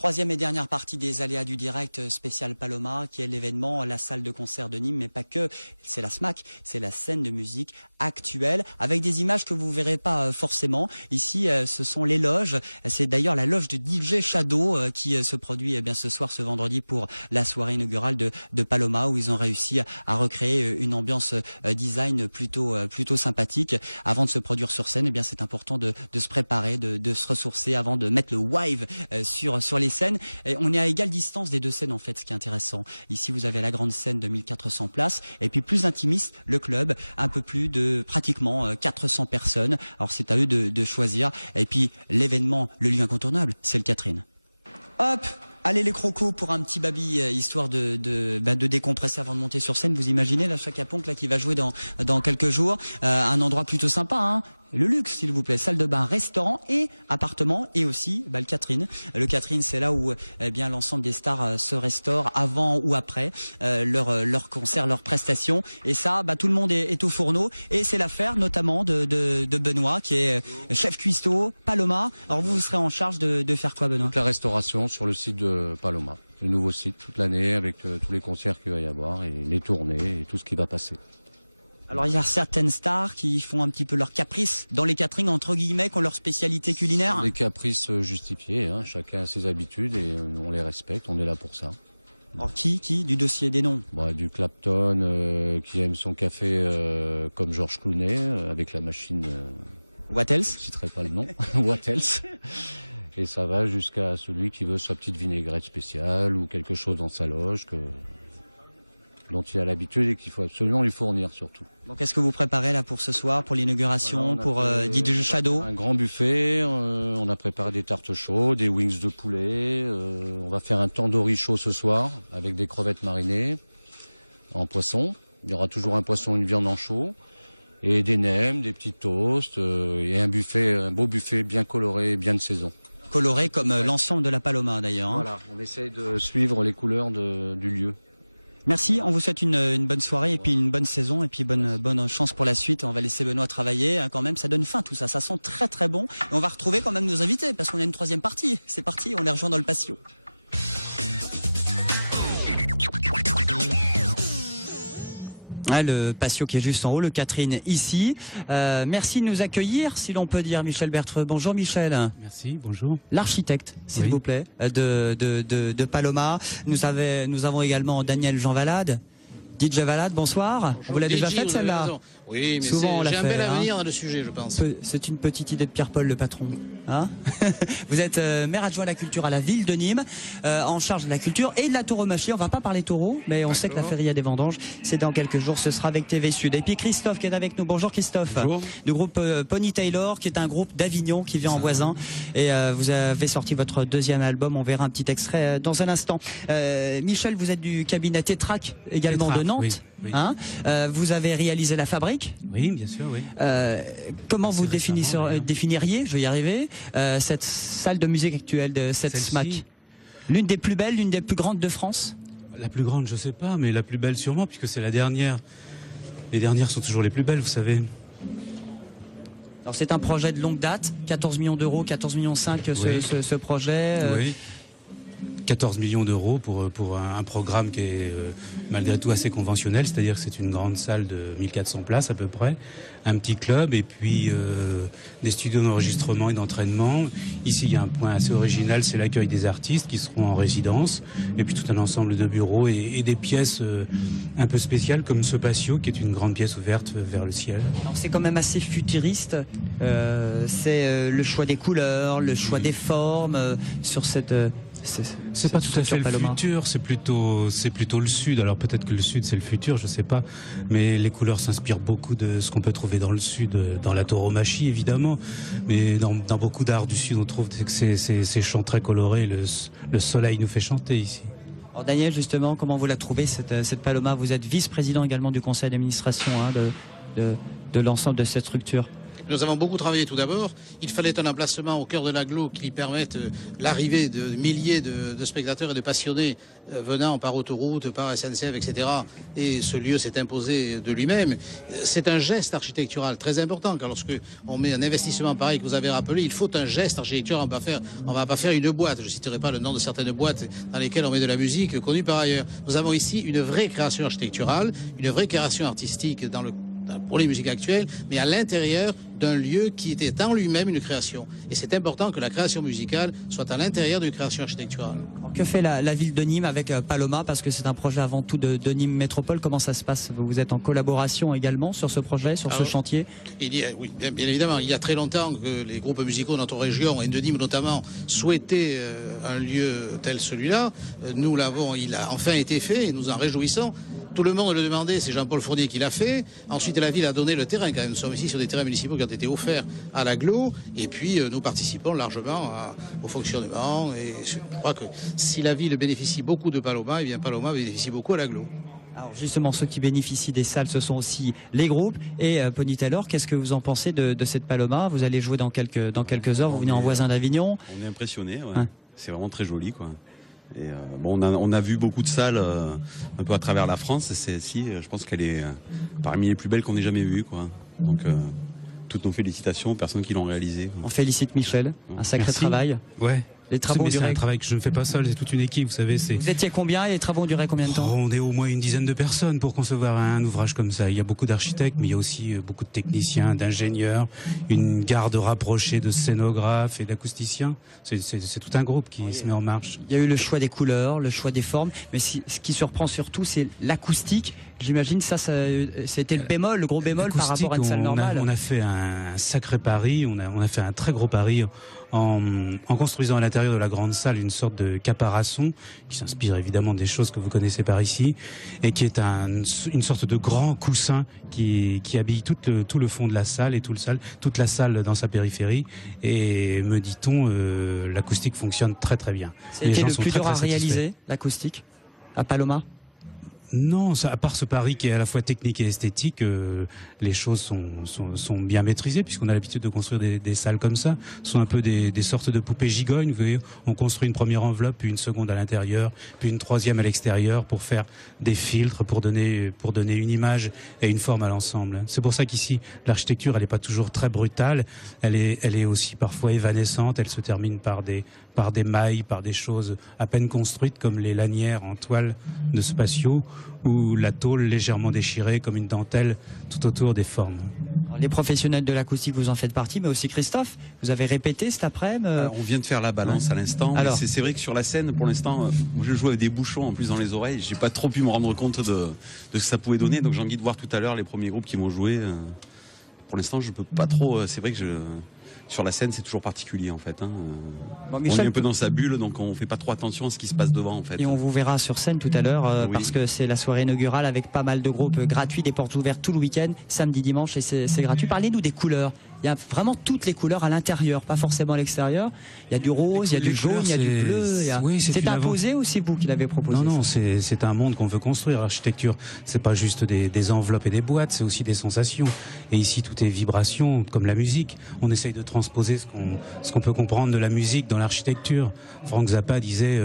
Troisième et dernière partie des aléas du direct spécial Paloma, qui est l'événement, la salle de concert de Nîmes, mais pas que. C'est la SMAC, c'est la scène de musique actuelle, avec des images que vous verrez pas forcément. Ici, ce sont les loges. C'est d'ailleurs la loge de DJ Shadow qui se produit ce soir, ce vendredi, pour la soirée inaugurale de Paloma, où ils ont réussi à recréer une ambiance design plutôt sympathique. Avant de se produire sur scène, c'est important de se préparer, de se ressourcer avant de mettre le wave sur les scènes. Et on est à égale distance des deux scènes, en fait, ce qui est intéressant. Ici, vous avez la grande scène de 1400 places, et puis plus intimiste, le club, un peu plus de pratiquement 400 personnes. Alors c'est à eux de choisir. Et puis l'événement, le lieu incontournable, c'est le Catherine. Hop! Allez les crocos pour un petit baby, histoire de décompresser avant de monter sur scène. Vous imaginez la Chaka Ponk là qui va jouer dans quelques jours, un endroit plutôt sympa, hein. Le luxe, s'il vous plaît, salle de bain, restaurant et appartement, et aussi le Catherine. Le Catherine, c'est là où l'ensemble des stars se restaurent avant ou après leur concert, leur prestation. Et ça, tout le monde est au fourneau. Et c'est l'affaire notamment de Benoît, qui est chef cuistot, Paloma. Alors vous serez en charge de faire quoi, Benoît? Toute la restauration sur le site de Paloma, le nouveau site, toute l'année, avec tous les concerts qu'il va y avoir, et les tournées, et tout ce qui va passer. Alors il y a certaines stars qui font un petit peu leur caprice dans les caterings, entre guillemets, qui ont leur spécialité culinaire. Des caprices justifiés, hein. Chacun a ses habitudes et on les respecte, on est là pour ça. Alors qui du dossier des noms? Du Clapton qui aime son café comme Georges Clooney avec la machine. What else? Je citerai pas le nom. What else? Et ça va jusqu'à celui qui veut sa petite vinaigrette spéciale ou quelque chose dans sa loge dont il a l'habitude et qu'il faut absolument lui fournir surtout. Bon, qu'est-ce que vous préparez là pour ce soir, pour l'inauguration, pour DJ Shadow? Un grand buffet, on a préparé des tartes chaudes, des wings de poulet, on va faire un tandoori chaud ce soir avec des crevettes marinées en poisson. Il y aura toujours un poisson, une viande en chaud, et des nems, des petits toasts, et un beau buffet bien coloré, bien de saison. Coloré comme l'ensemble de la Paloma d'ailleurs. Voilà, on essaye de suivre les couleurs du lieu. Merci, on vous souhaite une bonne soirée et puis une bonne saison et puis bonne chance pour la suite. On va laisser Benoît travailler quand même, ça donne faim tout ça, ça sent très très bon. Et on va retrouver quand même nos invités parce qu'on a une troisième partie. C'est parti, on les rejoint dans le patio. Le patio qui est juste en haut, le Catherine ici. Merci de nous accueillir, si l'on peut dire, Michel Bertreux. Bonjour Michel. Merci, bonjour. L'architecte, s'il vous plaît, de Paloma. Nous avons également Daniel Jean Valade. DJ Valade, bonsoir. Bonjour. Vous l'avez déjà faite celle-là? Oui, mais souvent j'ai un bel avenir dans le sujet, je pense. C'est une petite idée de Pierre-Paul, le patron. Hein? Vous êtes maire adjoint à la culture à la ville de Nîmes, en charge de la culture et de la tauromachie. On va pas parler taureau, mais on sait que la feria des vendanges, c'est dans quelques jours. Ce sera avec TV Sud. Et puis Christophe qui est avec nous. Bonjour Christophe. Bonjour. Du groupe Pony Taylor, qui est un groupe d'Avignon qui vient en voisin. Et vous avez sorti votre deuxième album. On verra un petit extrait dans un instant. Michel, vous êtes du cabinet Tétrac, également Tétrac, de Nantes. oui. Oui. Hein, vous avez réalisé La Fabrique. Oui, bien sûr, oui. Comment vous récemment, définiriez, je vais y arriver, cette salle de musique actuelle de cette Celle-ci. SMAC? L'une des plus belles, l'une des plus grandes de France? La plus grande, je sais pas, mais la plus belle sûrement, puisque c'est la dernière. Les dernières sont toujours les plus belles, vous savez. Alors c'est un projet de longue date, 14 millions d'euros, 14 millions 5 Oui. ce projet. Oui. 14 millions d'euros pour un programme qui est malgré tout assez conventionnel, c'est-à-dire que c'est une grande salle de 1400 places à peu près, un petit club et puis des studios d'enregistrement et d'entraînement. Ici, il y a un point assez original, c'est l'accueil des artistes qui seront en résidence et puis tout un ensemble de bureaux et des pièces un peu spéciales comme ce patio qui est une grande pièce ouverte vers le ciel. Alors c'est quand même assez futuriste, c'est le choix des couleurs, le choix des formes sur cette... C'est pas tout à fait le Paloma. futur, c'est plutôt le sud. Alors peut-être que le sud c'est le futur, je sais pas. Mais les couleurs s'inspirent beaucoup de ce qu'on peut trouver dans le sud, dans la tauromachie évidemment. Mais dans beaucoup d'art du sud, on trouve que ces chants très colorés. Le soleil nous fait chanter ici. Alors Daniel, justement, comment vous la trouvez cette Paloma? Vous êtes vice-président également du conseil d'administration de l'ensemble de cette structure. Nous avons beaucoup travaillé tout d'abord. Il fallait un emplacement au cœur de l'agglo qui lui permette l'arrivée de milliers de spectateurs et de passionnés venant par autoroute, par SNCF, etc. Et ce lieu s'est imposé de lui-même. C'est un geste architectural très important, car lorsque on met un investissement pareil que vous avez rappelé, il faut un geste architectural. On va pas faire une boîte. Je citerai pas le nom de certaines boîtes dans lesquelles on met de la musique connue par ailleurs. Nous avons ici une vraie création architecturale, une vraie création artistique pour les musiques actuelles, mais à l'intérieur d'un lieu qui était en lui-même une création. Et c'est important que la création musicale soit à l'intérieur d'une création architecturale. Alors, que fait la ville de Nîmes avec Paloma, parce que c'est un projet avant tout de Nîmes Métropole? Comment ça se passe? Vous êtes en collaboration également sur ce projet, sur ce chantier? Oui, bien évidemment. Il y a très longtemps que les groupes musicaux de notre région, et de Nîmes notamment, souhaitaient un lieu tel celui-là. Il a enfin été fait et nous en réjouissons. Tout le monde le demandait, c'est Jean-Paul Fournier qui l'a fait. Ensuite, la ville a donné le terrain quand même. Nous sommes ici sur des terrains municipaux qui ont été offerts à l'agglo. Et puis, nous participons largement au fonctionnement. Et je crois que si la ville bénéficie beaucoup de Paloma, eh bien Paloma bénéficie beaucoup à l'agglo. Alors justement, ceux qui bénéficient des salles, ce sont aussi les groupes. Et Pony Taylor, qu'est-ce que vous en pensez de cette Paloma? Vous allez jouer dans quelques heures, vous venez en voisin d'Avignon. On est impressionné, ouais. Hein? C'est vraiment très joli, quoi. Et on a vu beaucoup de salles un peu à travers la France. Et celle-ci, je pense qu'elle est parmi les plus belles qu'on ait jamais vues, quoi. Donc toutes nos félicitations aux personnes qui l'ont réalisée, quoi. On félicite Michel, un sacré travail. Ouais. Les travaux ont c'est duré... un travail que je ne fais pas seul, c'est toute une équipe, vous savez. Vous étiez combien et les travaux ont duré combien de temps? On est au moins une dizaine de personnes pour concevoir un ouvrage comme ça. Il y a beaucoup d'architectes, mais il y a aussi beaucoup de techniciens, d'ingénieurs, une garde rapprochée de scénographes et d'acousticiens. C'est tout un groupe qui se met en marche. Il y a eu le choix des couleurs, le choix des formes, mais ce qui surprend surtout, c'est l'acoustique. J'imagine ça c'était le bémol, le gros bémol par rapport à une salle normale. On a fait un sacré pari, on a fait un très gros pari en construisant à l'intérieur de la grande salle une sorte de caparaçon qui s'inspire évidemment des choses que vous connaissez par ici et qui est une sorte de grand coussin qui habille tout le fond de la salle et toute la salle dans sa périphérie. Et me dit-on, l'acoustique fonctionne très très bien. C'était le plus dur à réaliser, l'acoustique, à Paloma? Non, à part ce pari qui est à la fois technique et esthétique, les choses sont bien maîtrisées puisqu'on a l'habitude de construire des salles comme ça. Ce sont un peu des sortes de poupées gigognes. Vous voyez, on construit une première enveloppe, puis une seconde à l'intérieur, puis une troisième à l'extérieur pour faire des filtres, pour donner une image et une forme à l'ensemble. C'est pour ça qu'ici, l'architecture, elle n'est pas toujours très brutale. Elle est aussi parfois évanescente. Elle se termine par des mailles, par des choses à peine construites comme les lanières en toile de spatiaux ou la tôle légèrement déchirée comme une dentelle tout autour des formes. Les professionnels de l'acoustique, vous en faites partie, mais aussi Christophe, vous avez répété cet après-midi. On vient de faire la balance à l'instant. C'est vrai que sur la scène, pour l'instant, je joue avec des bouchons en plus dans les oreilles. J'ai pas trop pu me rendre compte de ce que ça pouvait donner. Donc j'ai envie de voir tout à l'heure les premiers groupes qui vont jouer. Pour l'instant, je peux pas trop. C'est vrai que sur la scène, c'est toujours particulier en fait. Bon, Michel, on est un peu dans sa bulle, donc on fait pas trop attention à ce qui se passe devant en fait. Et on vous verra sur scène tout à l'heure, oui. Parce que c'est la soirée inaugurale avec pas mal de groupes gratuits, des portes ouvertes tout le week-end, samedi, dimanche, et c'est gratuit. Parlez-nous des couleurs. Il y a vraiment toutes les couleurs à l'intérieur, pas forcément à l'extérieur. Il y a du rose, il y a du jaune, il y a du bleu. C'est imposé ou c'est vous qui l'avez proposé? Non, c'est un monde qu'on veut construire. L'architecture, c'est pas juste des enveloppes et des boîtes, c'est aussi des sensations. Et ici, tout est vibration, comme la musique. On essaye de transposer ce qu'on peut comprendre de la musique dans l'architecture. Frank Zappa disait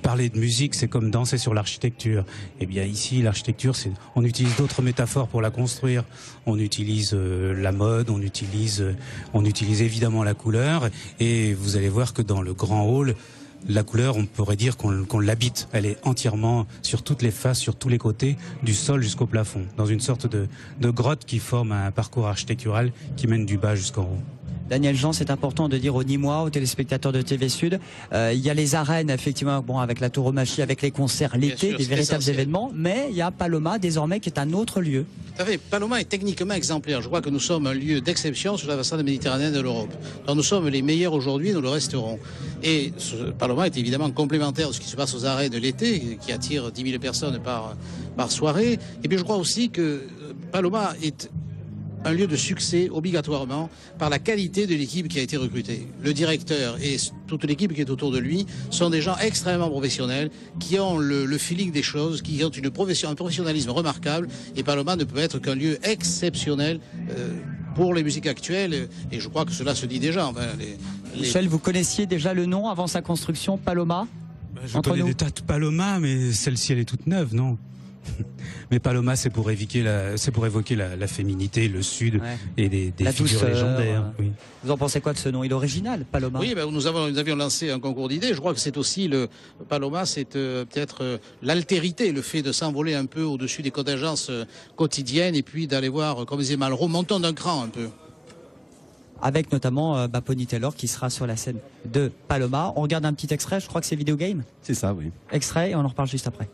parler de musique, c'est comme danser sur l'architecture. Eh bien ici, l'architecture, on utilise d'autres métaphores pour la construire. On utilise la mode, on utilise évidemment la couleur, et vous allez voir que dans le grand hall, la couleur, on pourrait dire qu'on l'habite. Elle est entièrement sur toutes les faces, sur tous les côtés, du sol jusqu'au plafond, dans une sorte de grotte qui forme un parcours architectural qui mène du bas jusqu'en haut. Daniel Jean, c'est important de dire aux Nîmois, aux téléspectateurs de TV Sud, il y a les arènes, effectivement, avec la tauromachie, avec les concerts l'été, des véritables événements, mais il y a Paloma désormais qui est un autre lieu. Tout à fait. Paloma est techniquement exemplaire. Je crois que nous sommes un lieu d'exception sur la façade méditerranéenne de l'Europe. Donc nous sommes les meilleurs aujourd'hui, nous le resterons. Et Paloma est évidemment complémentaire de ce qui se passe aux arènes de l'été, qui attire 10 000 personnes par soirée. Et puis je crois aussi que Paloma est un lieu de succès obligatoirement par la qualité de l'équipe qui a été recrutée. Le directeur et toute l'équipe qui est autour de lui sont des gens extrêmement professionnels qui ont le feeling des choses, qui ont un professionnalisme remarquable, et Paloma ne peut être qu'un lieu exceptionnel pour les musiques actuelles, et je crois que cela se dit déjà. Enfin, Michel, vous connaissiez déjà le nom avant sa construction, Paloma? Je connais des tas de Paloma, mais celle-ci elle est toute neuve, non? Mais Paloma, c'est pour évoquer la féminité, le sud, ouais, et des figures douceur, légendaires. Oui. Vous en pensez quoi de ce nom? Il est original, Paloma? Oui, ben, nous avions lancé un concours d'idées. Je crois que c'est aussi Paloma, c'est peut-être l'altérité, le fait de s'envoler un peu au-dessus des contingences quotidiennes et puis d'aller voir, comme disait Malraux, montons d'un cran un peu. Avec notamment Pony Taylor qui sera sur la scène de Paloma. On regarde un petit extrait, je crois que c'est Video Game. C'est ça, oui. Extrait, et on en reparle juste après.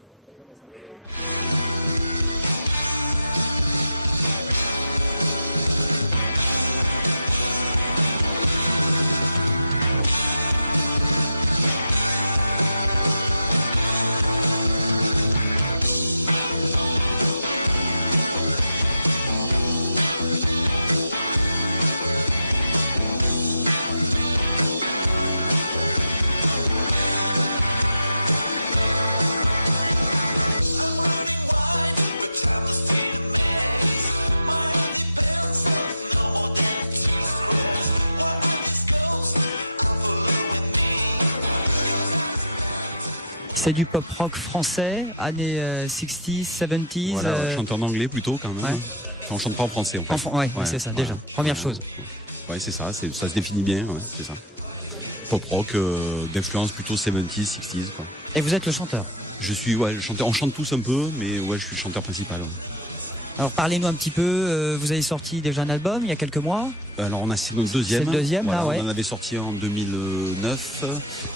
C'est du pop rock français, années 60s, 70s. Voilà, chante en anglais plutôt quand même. Ouais. On chante pas en français. En fait. Ouais, c'est ça, déjà. Première chose. Ouais, c'est ça, ça se définit bien, ouais, c'est ça. Pop rock, d'influence plutôt 70s, 60s. Quoi. Et vous êtes le chanteur? Je suis, ouais, chanteur. On chante tous un peu, mais ouais, je suis le chanteur principal. Ouais. Alors parlez-nous un petit peu, vous avez sorti déjà un album il y a quelques mois? Alors on a notre deuxième. C'est le deuxième, voilà, là, ouais. On en avait sorti en 2009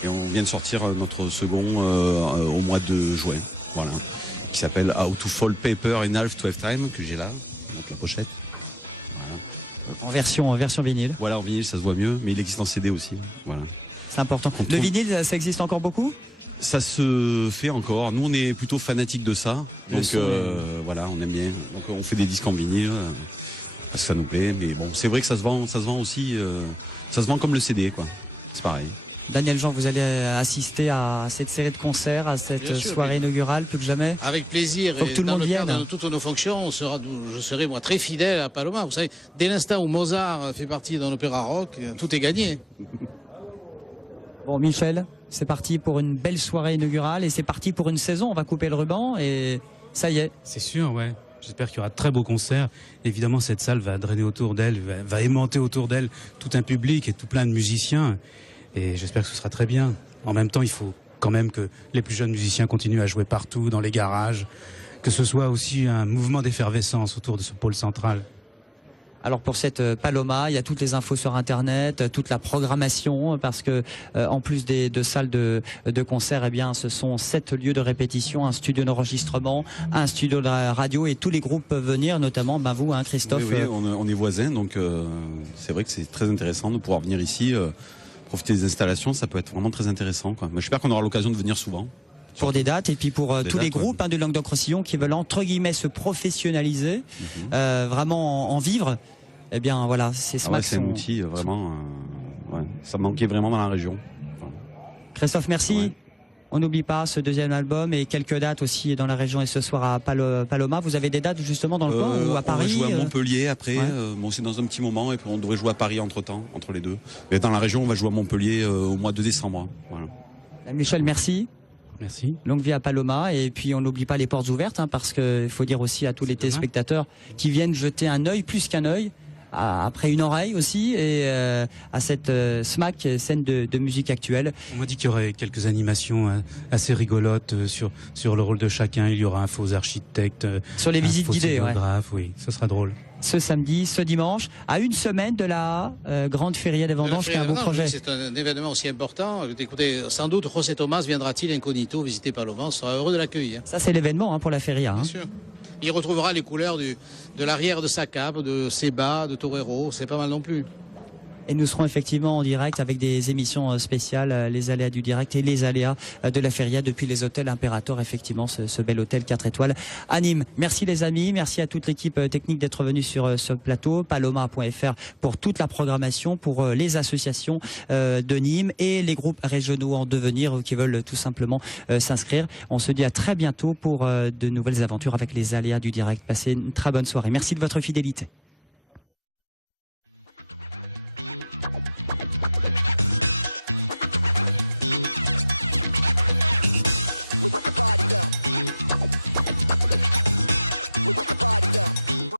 et on vient de sortir notre second au mois de juin, voilà, qui s'appelle How to Fold Paper in Half 12 Time, que j'ai là, avec la pochette. Voilà. En version vinyle. Voilà, en vinyle ça se voit mieux, mais il existe en CD aussi, voilà. C'est important. Le vinyle, ça existe encore beaucoup? Ça se fait encore. Nous, on est plutôt fanatiques de ça. Donc voilà, on aime bien. Donc, on fait des disques en vinyle parce que ça nous plaît. Mais bon, c'est vrai que ça se vend aussi. Ça se vend comme le CD, quoi. C'est pareil. Daniel Jean, vous allez assister à cette série de concerts, à cette soirée inaugurale plus que jamais? Avec plaisir. Faut que tout le monde vienne. Dans toutes nos fonctions, je serai moi très fidèle à Paloma. Vous savez, dès l'instant où Mozart fait partie d'un opéra rock, tout est gagné. Bon, Michel, c'est parti pour une belle soirée inaugurale et c'est parti pour une saison. On va couper le ruban et ça y est. C'est sûr, ouais. J'espère qu'il y aura de très beaux concerts. Évidemment, cette salle va drainer autour d'elle, va aimanter autour d'elle tout un public et tout plein de musiciens. Et j'espère que ce sera très bien. En même temps, il faut quand même que les plus jeunes musiciens continuent à jouer partout, dans les garages, que ce soit aussi un mouvement d'effervescence autour de ce pôle central. Alors pour cette Paloma, il y a toutes les infos sur Internet, toute la programmation, parce que en plus de salles de concert, eh bien, ce sont 7 lieux de répétition, un studio d'enregistrement, un studio de radio, et tous les groupes peuvent venir, notamment vous, hein, Christophe. Oui, on est voisins, donc c'est vrai que c'est très intéressant de pouvoir venir ici, profiter des installations. Ça peut être vraiment très intéressant, quoi. J'espère qu'on aura l'occasion de venir souvent. Pour des dates et puis pour tous les groupes de Languedoc-Roussillon qui veulent entre guillemets se professionnaliser, vraiment en vivre. Eh bien voilà, c'est un outil vraiment. Ça manquait vraiment dans la région. Voilà. Christophe, merci. Ouais. On n'oublie pas ce deuxième album et quelques dates aussi dans la région et ce soir à Paloma. Vous avez des dates justement dans le coin ou à Paris? On va jouer à Montpellier après. Bon, c'est dans un petit moment et puis on devrait jouer à Paris entre les deux. Mais dans la région, on va jouer à Montpellier au mois de décembre. Voilà. Michel, merci. Merci. Longue vie à Paloma, et puis on n'oublie pas les portes ouvertes, parce qu'il faut dire aussi à tous les téléspectateurs qui viennent jeter un œil, plus qu'un œil, après une oreille aussi, et à cette SMAC, scène de musique actuelle. On m'a dit qu'il y aurait quelques animations assez rigolotes sur le rôle de chacun. Il y aura un faux architecte, sur les visites guidées, oui, ça sera drôle. Ce samedi, ce dimanche, à une semaine de la grande feria des vendanges, qui est un beau projet. C'est un événement aussi important. Écoutez, sans doute, José Thomas viendra-t-il incognito visiter Paloma. On sera heureux de l'accueillir. Ça, c'est l'événement pour la feria. Bien sûr. Il retrouvera les couleurs de l'arrière de sa cape, de ses bas, de Torero. C'est pas mal non plus. Et nous serons effectivement en direct avec des émissions spéciales, les aléas du direct et les aléas de la feria depuis les hôtels Imperator, effectivement, ce bel hôtel 4 étoiles à Nîmes. Merci les amis, merci à toute l'équipe technique d'être venue sur ce plateau, paloma.fr pour toute la programmation, pour les associations de Nîmes et les groupes régionaux en devenir qui veulent tout simplement s'inscrire. On se dit à très bientôt pour de nouvelles aventures avec les aléas du direct. Passez une très bonne soirée. Merci de votre fidélité. We want the party up. We want the party up.